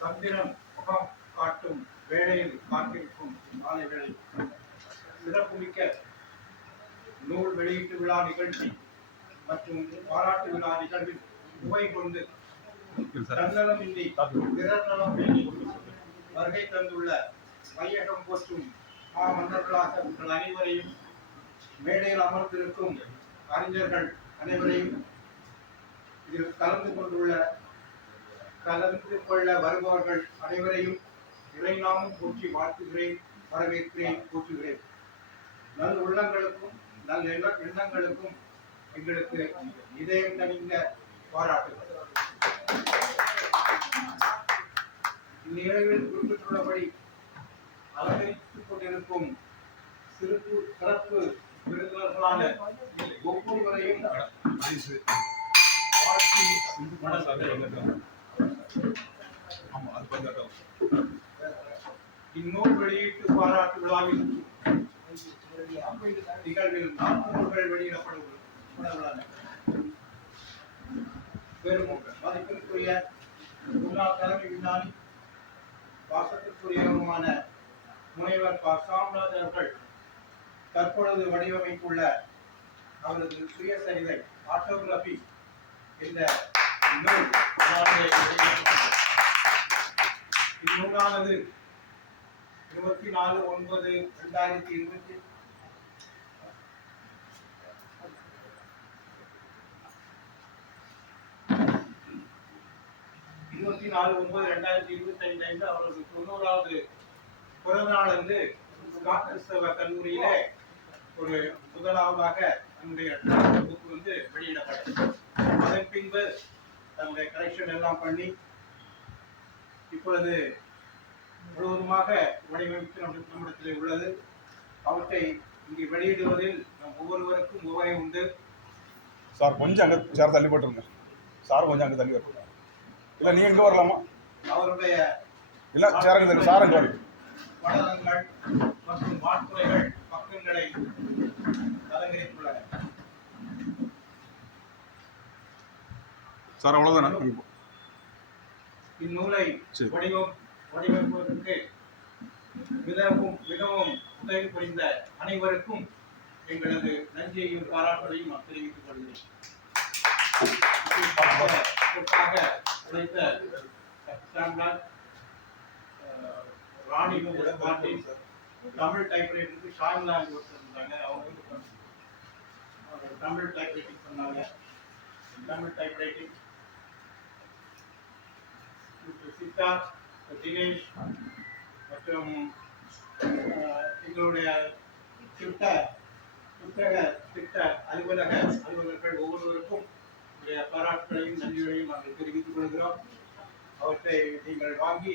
சந்திரன் முகம் காட்டும் வேளையில் காத்திருக்கும் மாலை வேளை சிறப்புமிக்க நூல் வெளியீட்டு விழா நிகழ்ச்சி மற்றும் பாராட்டு விழா நிகழ்வில் சுவை கொண்டு தன்னலமின்றி பிறர் நலம் வேண்டி வருகை தந்துள்ள மையகம் போற்றும் மன்னர்களாக உங்கள் அனைவரையும் மேடையில் அமர்ந்திருக்கும் அறிஞர்கள் அனைவரையும் இதில் கலந்து கொள்ள வருபவர்கள் அனைவரையும் இறைநாமும் போற்றி வாழ்த்துகிறேன், வரவேற்கிறேன், போற்றுகிறேன். நல் உள்ளங்களுக்கும் நல் எண்ணங்களுக்கும் எங்களுக்கு இதயம் கனிந்த பாராட்டுகள். இந்நிகழ்வில் குறிப்பிட்டுள்ளபடி அலங்கரித்துக் கொண்டிருக்கும் சிறப்பு விருந்தினர்களான ஒவ்வொருவரையும் இந்நூல் வெளியீட்டு பாராட்டு விழாவில் நிகழ்வில் 4 நூல்கள் வெளியிடப்பட பெரும் மதிப்பிற்குரிய முன்னாள் தலைமை விஞ்ஞானி பாசத்திற்குரியவருமான முனைவர் ப. சாம்ராஜ் அவர்கள் தற்பொழுது வடிவமைத்துள்ள அவரது சுயசரிதை ஆட்டோகிராபி என்ற இந்நூலானது 24/9/2020 24/9/2025 அவரது 90வது பிறந்த நாள் அன்று கிறிஸ்தவ கல்லூரியிலே ஒரு முதலாவதாக நம்முடைய புக் வெளியிடப்பட்டது. அதன் பின்பு தன்னுடைய கரெக்ஷன் எல்லாம் பண்ணி இப்பொழுது முழுவதுமாக வடிவமைப்பு நம்மிடத்தில் உள்ளது. அவற்றை இங்கே வெளியிடுவதில் நம் ஒவ்வொருவருக்கும் உவகை உண்டு. சார் கொஞ்சம் அங்கே சார் தள்ளி போட்டுருங்க. சார் கொஞ்சம் அங்கே தள்ளி வரலாம். இல்லை நீ எங்கே வரலாமா? அவருடைய இல்லை சார் சார் அங்கே வரும். படலங்கள் மற்றும் வாழ்த்துறைகள் பக்கங்களை அலங்கரித்துள்ளன. சார் அவ்வளோதானே? இந்நூலை வடிவமைப்பதற்கு மிகவும் உதவி புரிந்த அனைவருக்கும் எங்களது நன்றியையும் பாராட்டுகளையும் நான் தெரிவித்துக் கொள்கிறேன். உழைத்த ராணி தமிழ் டைப்ரைட்டருக்கு ஷாம்லா இருந்தாங்க. அவங்க தமிழ் டைப்ரைட்டிங் பண்ணாங்க. தமிழ் டைப்ரைட்டிங் சித்தா, தினேஷ் மற்றும் எங்களுடைய புத்தக திட்ட அலுவலர்கள் ஒவ்வொருவருக்கும் பாராட்டுகளையும் நன்றிகளையும் நாங்கள் தெரிவித்துக் கொள்கிறோம். அவற்றை நீங்கள் வாங்கி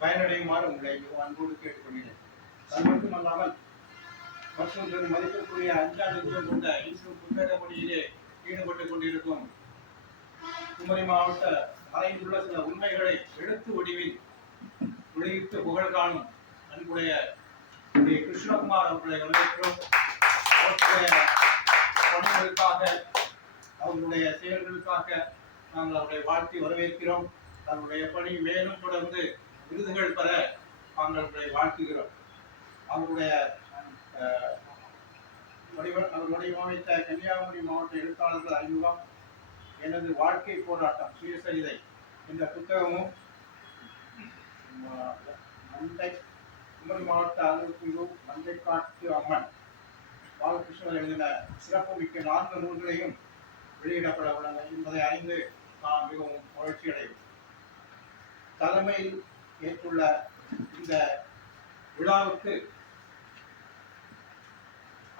பயனடையுமாறு உங்களை அன்போடு கேட்டுக்கொள்கிறேன். அது மட்டுமல்லாமல் மற்றொரு மதிப்பிற்குரிய 5 ஆண்டுகள் கொண்ட புத்தக பணியிலே ஈடுபட்டுக் கொண்டிருக்கும் குமரி மாவட்ட மறைந்துள்ள சில உண்மைகளை எழுத்து வடிவில் வெளியிட்டு புகழ் காணும் அன்புடைய கிருஷ்ணகுமார் அவர்களை வரவேற்கிறோம். அவர்களுடைய பணிகளுக்காக அவர்களுடைய செயல்களுக்காக நாங்கள் அவருடைய வாழ்த்தி வரவேற்கிறோம். அவருடைய பணி மேலும் தொடர்ந்து விருதுகள் பெற நாங்கள் அவர்களை வாழ்த்துகிறோம். அவருடைய வடிவமைத்த கன்னியாகுமரி மாவட்ட எழுத்தாளர்கள் அறிமுகம், எனது வாழ்க்கை போராட்டம் சுயசரிதை என்ற புத்தகமும் குமரி மாவட்ட அலுவலக மஞ்சைக்காட்டு அம்மன் பாலகிருஷ்ணன் எழுதின சிறப்புமிக்க 4 நூல்களையும் வெளியிடப்பட உள்ளன என்பதை அறிந்து நான் மிகவும் மகிழ்ச்சி அடையும். தலைமையில் ஏற்றுள்ள இந்த விழாவுக்கு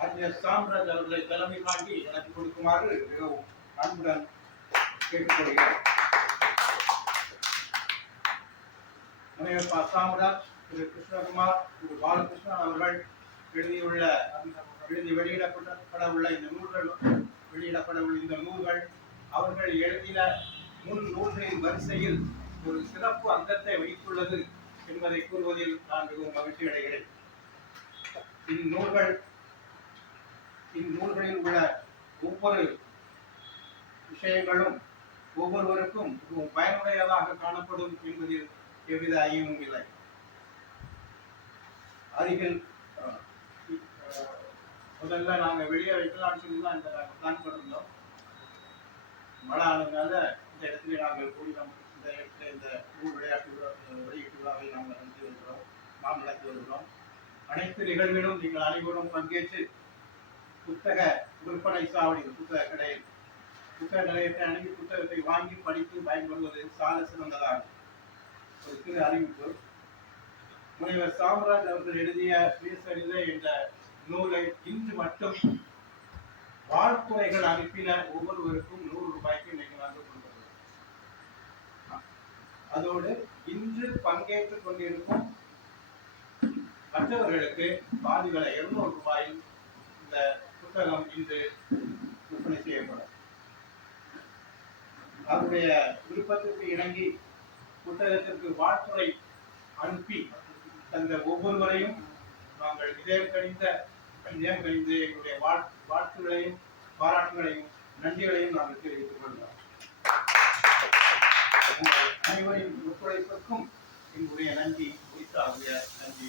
அறிஞர் சாம்ராஜ் அவர்களை தலைமை காட்டி எனக்கு கொடுக்குமாறு மிகவும் அன்புடன் கேட்டுக்கொள்கிறேன். முனைவர் ப. சாம்ராஜ், திரு கிருஷ்ணகுமார், திரு பாலகிருஷ்ணன் அவர்கள் வெளியிடப்பட உள்ள இந்த நூல்கள் அவர்கள் எழுதின முன் நூல்களின் வரிசையில் ஒரு சிறப்பு அங்கத்தை வைத்துள்ளது என்பதை கூறுவதில் நான் மிகவும் மகிழ்ச்சி அடைகிறேன். இந்நூல்களில் உள்ள ஒவ்வொரு விஷயங்களும் ஒவ்வொருவருக்கும் பயனுடையதாக காணப்படும் என்பதில் எவ்வித ஐயமும் இல்லை. அருகில் முதல்ல நாங்கள் வெளியே வைக்கலாம்னு சொல்லி தான் இந்த பிளான் பண்ணிருந்தோம். மழை ஆனதுனால இந்த இடத்துல நாங்கள் கூடி இந்த இடத்துல இந்த ஊர் வெளியீட்டு விழாவை நாங்கள் நடத்தி வருகிறோம், நாம் நடத்தி வருகிறோம். அனைத்து நிகழ்விலும் நீங்கள் அனைவரும் பங்கேற்று புத்தக விற்பனை சாவடி புத்தக கடையில் புத்தக நிலையத்தை அணுகி புத்தகத்தை வாங்கி படித்து பயன்படுவது சால சிறந்ததாகும். ஒரு சிறு அறிவிப்பு. முனைவர் சாம்ராஜ் அவர்கள் எழுதிய சுயசரிதை என்ற நூலை இன்று மட்டும் வாழ்த்துறைகள் அனுப்பின ஒவ்வொருவருக்கும் 100 ரூபாய்க்கு நீங்கள் வந்து கொடுக்கிறது. அதோடு இன்று பங்கேற்றுக் கொண்டிருக்கும் மற்றவர்களுக்கு பாதி விலை 200 ரூபாயில் இந்த புத்தகம் இன்று விற்பனை செய்யப்படும். அவருடைய விருப்பத்திற்கு இணங்கி புத்தகத்திற்கு வாழ்த்துறை அனுப்பி தந்த ஒவ்வொருவரையும் நாங்கள் இதயம் கணிந்த எங்களுடைய வாழ்த்துகளையும் பாராட்டுகளையும் நன்றிகளையும் நாங்கள் தெரிவித்துக் கொள்கிறோம். உங்கள் அனைவரின் ஒத்துழைப்புக்கும் எங்களுடைய நன்றி குறித்தாகிய நன்றி.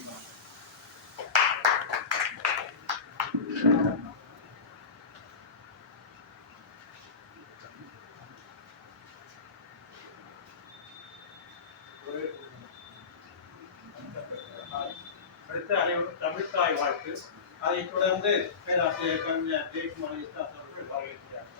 அடுத்த அனைவரும் தமிழ்த்தாய் வாழ்த்து. அதைத் தொடர்ந்து பேராசிரியர் கவிஞர் ஜெயக்குமார் அவர்கள் வரவேற்கிறார்கள்.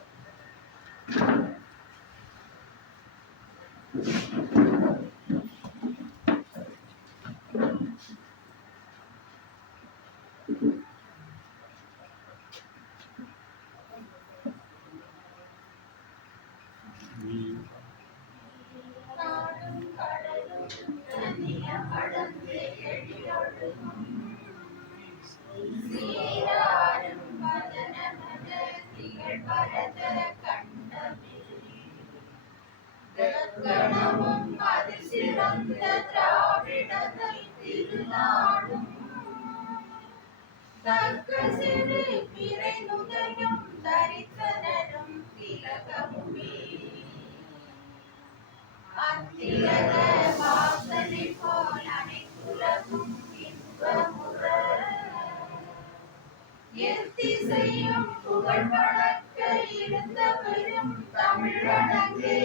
புகழ் பழக்க இருந்த பெரும் தமிழனங்கே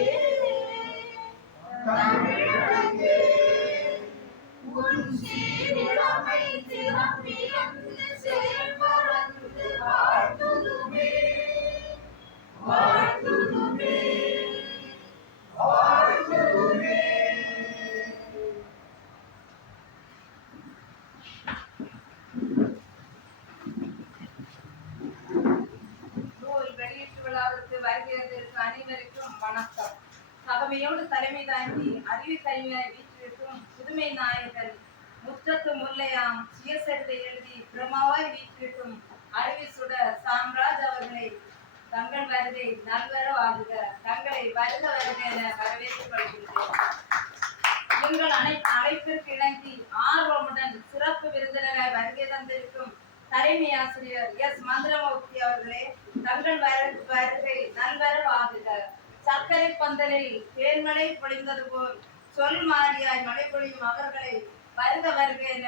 தமிழனங்கே உன் சீரிழமை திறம்பியந்து செயல்பறந்து வாழ்த்துதுமே வாழ்த்துதுமே வாழ்த்துதுமே. அனைவருக்கும் வணக்கம். சபையோடு தலைமை தாங்கி அறிவுக்கல்வியாய் வீற்றிருக்கும் புதுமை நாயகன் முற்றத்து முல்லையாம் சுயசரிதை எழுதி பிரமாவாய் வீற்றிருக்கும் அறிவிசுடர் சாம்ராஜ் அவர்களை தங்கள் வருகை நல்வர ஆகுக, தங்களை வருக வருக என வரவேற்றுக் கொள்கிறேன். எங்கள் அழைப்பிற்கு இணங்கி ஆர்வமுடன் சிறப்பு விருந்தினராய் வருகை தந்திருக்கும் தலைமை ஆசிரியர் எஸ் மந்திரமூர்த்தி அவர்களே, தங்கள் வருகை நல்வரவு ஆகுக. சர்க்கரை பந்தலில் தேன்மழை பொழிந்தது போல் சொல் மாறியாய் மழை பொழியும் அவர்களை வருக வருக என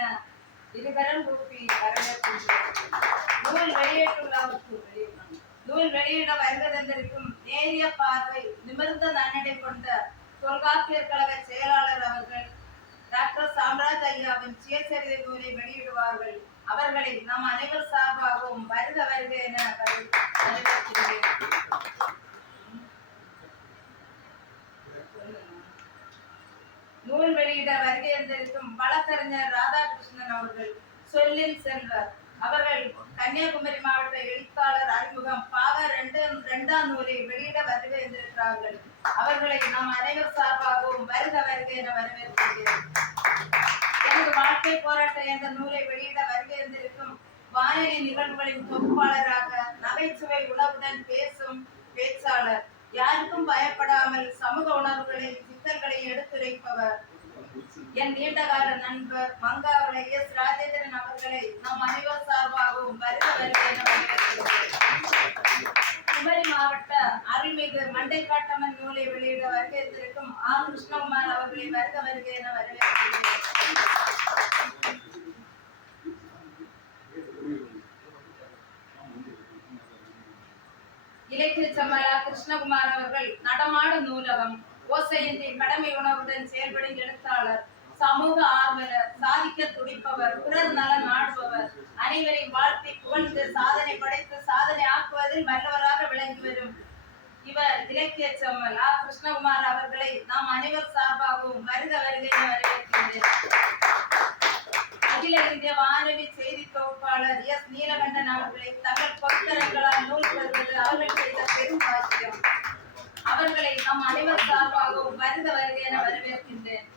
இருகரம் கூப்பி வரவேற்கின்றோம். நூல் வெளியிட வருகை தந்திருக்கும் நேரிய பார்வை நிமிர்ந்த நன்னடை கொண்ட தொல்காப்பியர் கழக செயலாளர் அவர்கள் டாக்டர் சாம்ராஜ் ஐயாவின் சுயசரிதை நூலை வெளியிடுவார்கள். அவர்களை நாம் அனைவர் சார்பாகவும் வருக வருக என வரவேற்கிறேன். நூல் வெளியிட வருகை இருந்திருக்கும் வழக்கறிஞர் ராதாகிருஷ்ணன் அவர்கள் சொல்லில் செல்வர் அவர்கள் கன்னியாகுமரி மாவட்ட எழுத்தாளர் அறிமுகம் பாக 2ஆம் நூலை வெளியிட வருகை இருந்திருக்கிறார்கள். அவர்களை நாம் அனைவர் சார்பாகவும் வருக வருக என வரவேற்கிறேன். எனது வாழ்க்கை போராட்டம் என்ற நூலை வெளியிட வருகை இருந்திருக்கும் வானொலி நிகழ்வுகளின் தொகுப்பாளராக நகைச்சுவை உணவுடன் பேசும் பேச்சாளர், யாருக்கும் பயப்படாமல் சமூக உணர்வுகளை சித்தங்களை எடுத்துரைப்பவர் என் நீண்டகால நண்பர் மங்காவளை எஸ் ராஜேந்திரன் அவர்களை நம் அனைவர் சார்பாகவும் வருக வருக என வரவேற்கிறேன். குமரி மாவட்ட அருள்மிகு மண்டைக்காட்டம்மன் நூலை வெளியிட வருகைத்திருக்கும் கிருஷ்ணகுமார் அவர்களை வருக வருக என வரவேற்கிறேன். இலக்கிய சம்மலா கிருஷ்ணகுமார் அவர்கள் நடமாடும் நூலகம், ஓசையின்றி கடமை உணர்வுடன் செயல்படும் எழுத்தாளர், சமூக ஆர்வலர், சாதிக்க துடிப்பவர், பிறர் நலன் நாடுபவர், அனைவரையும் வாழ்த்தி புகழ்ந்து சாதனை படைத்து சாதனை ஆக்குவதில் வல்லவராக விளங்கி வரும் இவர் இலக்கிய சம்மலா கிருஷ்ணகுமார் அவர்களை நாம் அனைவர் சார்பாகவும் வருக வருக என வரவேற்கின்றேன். அகில இந்திய வானொலி செய்தி தொகுப்பாளர் எஸ் நீலகண்டன் அவர்களை தங்கள் பொருத்தரங்களால் நூல் பெறுவது அவர்கள் செய்த பெரும் பாக்கியம். அவர்களை நம் அனைவர் சார்பாகவும் வருக வருக என வரவேற்கின்றேன்.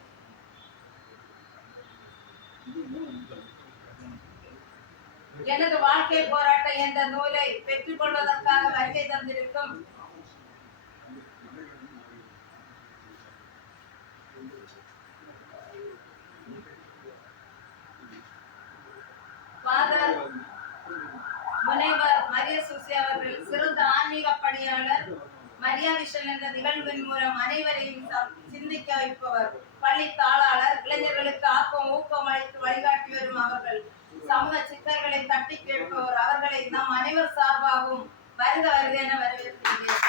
எனது வாழ்க்கை போராட்டம் என்ற நூலை பெற்றுக் கொள்வதற்காக வருகை தந்திருக்கும் முனைவர் மரிய சுசி அவர்கள் சிறந்த ஆன்மீக பணியாளர், மரியா விஷன் என்ற நிகழ்வின் மூலம் அனைவரையும் சிந்திக்க வைப்பவர், பள்ளி தாளாளர், இளைஞர்களுக்கு ஆக்கம் ஊக்கம் அளித்து வழிகாட்டி வரும் அவர்கள், சமூக சிக்கல்களை தட்டி கேட்பவர். அவர்களை நம் அனைவர் சார்பாகவும் வருக வருக என வரவேற்கிறேன்.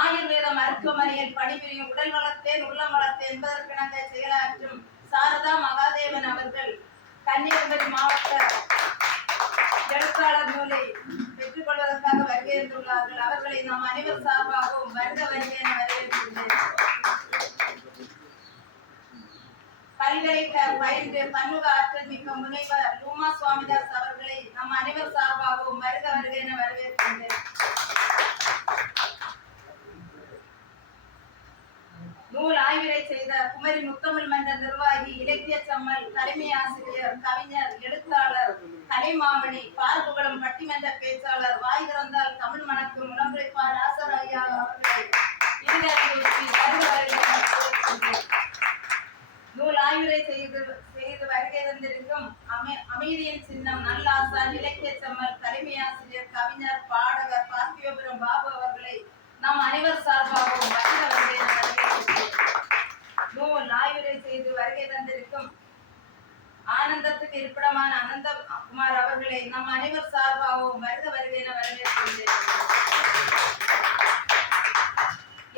ஆயுர்வேத மருத்துவமனையில் பணிபுரியும் உடல் வளர்த்தேன் உள்ளம் வளர்த்தேன் என்பதற்கிணங்க செயலாற்றும் சாரதா மகாதேவன் அவர்கள் கன்னியாகுமரி மாவட்ட எழுத்தாளர் நூலை பெற்றுக் கொள்வதற்காக வருகையிருந்துள்ளார்கள். அவர்களை நாம் அனைவர் சார்பாகவும் வருக வருக என வரவேற்கின்றேன். பல்கலை பயின்று பன்முக ஆற்றல் மிக்க முனைவர் லூமா சுவாமிதாஸ் அவர்களை நம் அனைவர் சார்பாகவும் வருக வருக என வரவேற்கின்றேன். நூல் ஆய்வினை செய்த குமரி முத்தமிழ் மன்ற நிர்வாகி, இலக்கிய சம்மல், தலைமை ஆசிரியர், கவிஞர், எழுத்தாளர், கலைமாமணி, பார்ப்புகளும் பட்டிமன்ற பேச்சாளர், வாய் திறந்தால் தமிழ் மணக்கும் முழங்குரைப்பார் ஆசர் ஐயா அவர்களை நூல் ஆய்வுரை செய்து வருகை தந்திருக்கும் அமைதியின் சின்னம் நல்லாசான், இலக்கிய சம்மல், தலைமை ஆசிரியர், கவிஞர், பாடகர் பார்த்தியோபுரம் பாபு அவர்களை நாம் அனைவர் சார்பாகவும் வருக வருகை என வரவேற்கிறேன். நூல் ஆய்வுரை செய்து வருகை தந்திருக்கும் ஆனந்தத்துக்கு இருப்பிடமான அனந்த குமார் அவர்களை நம் அனைவர் சார்பாகவும் வருக வருகை என வரவேற்கின்றேன்.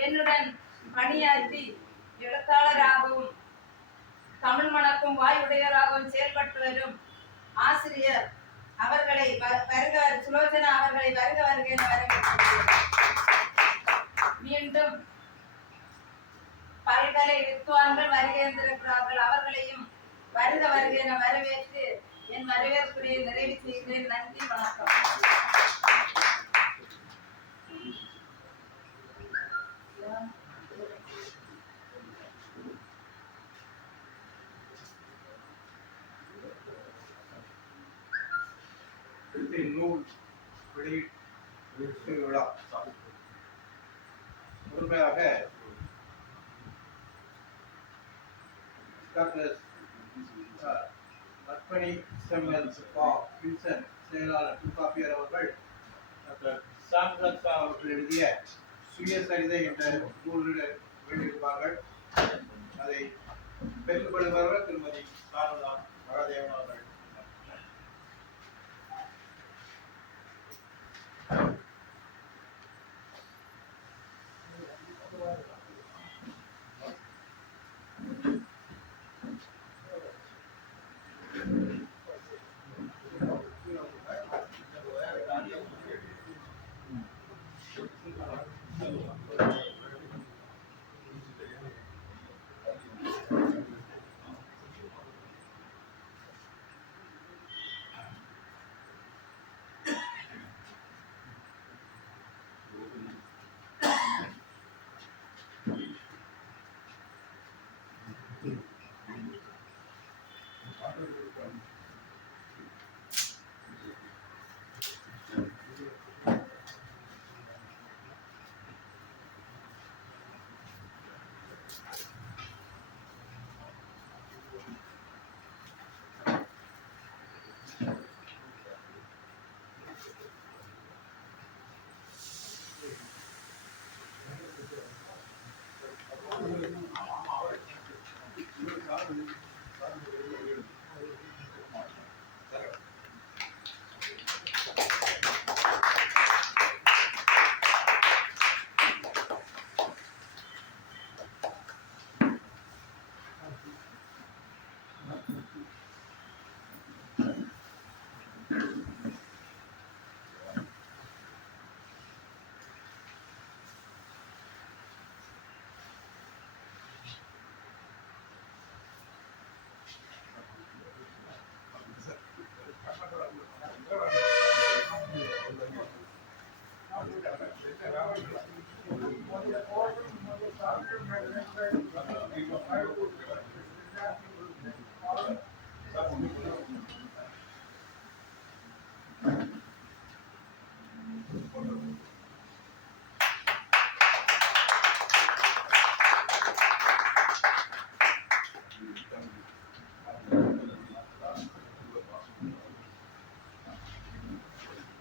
என்னுடன் பணியாற்றி எழுத்தாளராகவும் தமிழ் மணக்கும் வாயுடையராகவும் செயல்பட்டு வரும் ஆசிரியர் அவர்களை சுலோச்சனா அவர்களை வருக வருகை என வரவேற்கின்றேன். மீண்டும் பல்கலை வித்வான்கள் வருகின்றிருக்கிறார்கள். அவர்களையும் வருக வருக என வரவேற்று என் வரவேற்புரையை நிறைவு செய்கிறேன். நன்றி, வணக்கம். நூல் வெளியீட்டு விழா முழுமையாக டாக்டர் அர்ப்பணி செம்மல் வின்சன் செயலாளர் துப்பாப்பியர் அவர்கள் டாக்டர் சாந்தலதா அவர்கள் எழுதிய சுயசரிதை என்ற நூலில் வெளியிடுவார்கள். அதை பெற்றுக்கொள்பவர்கள் திருமதி சாரதா மகாதேவன் அவர்கள்.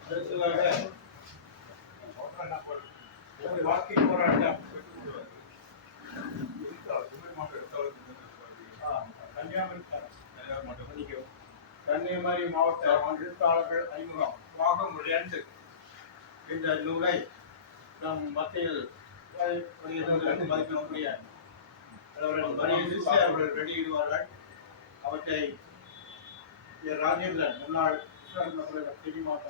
அடுத்ததாக ஒரு வாழ்க்கை போராட்டம் கன்னியாகுமரி மாவட்ட எழுத்தாளர்கள் அறிமுகம் பாகம் 2 என்ற நூலை நம் மத்தியில் மதிப்பினுடைய அவர்கள் வெளியிடுவார்கள். அவற்றை ராஜேந்திரன் முன்னாள் திரு மாவட்ட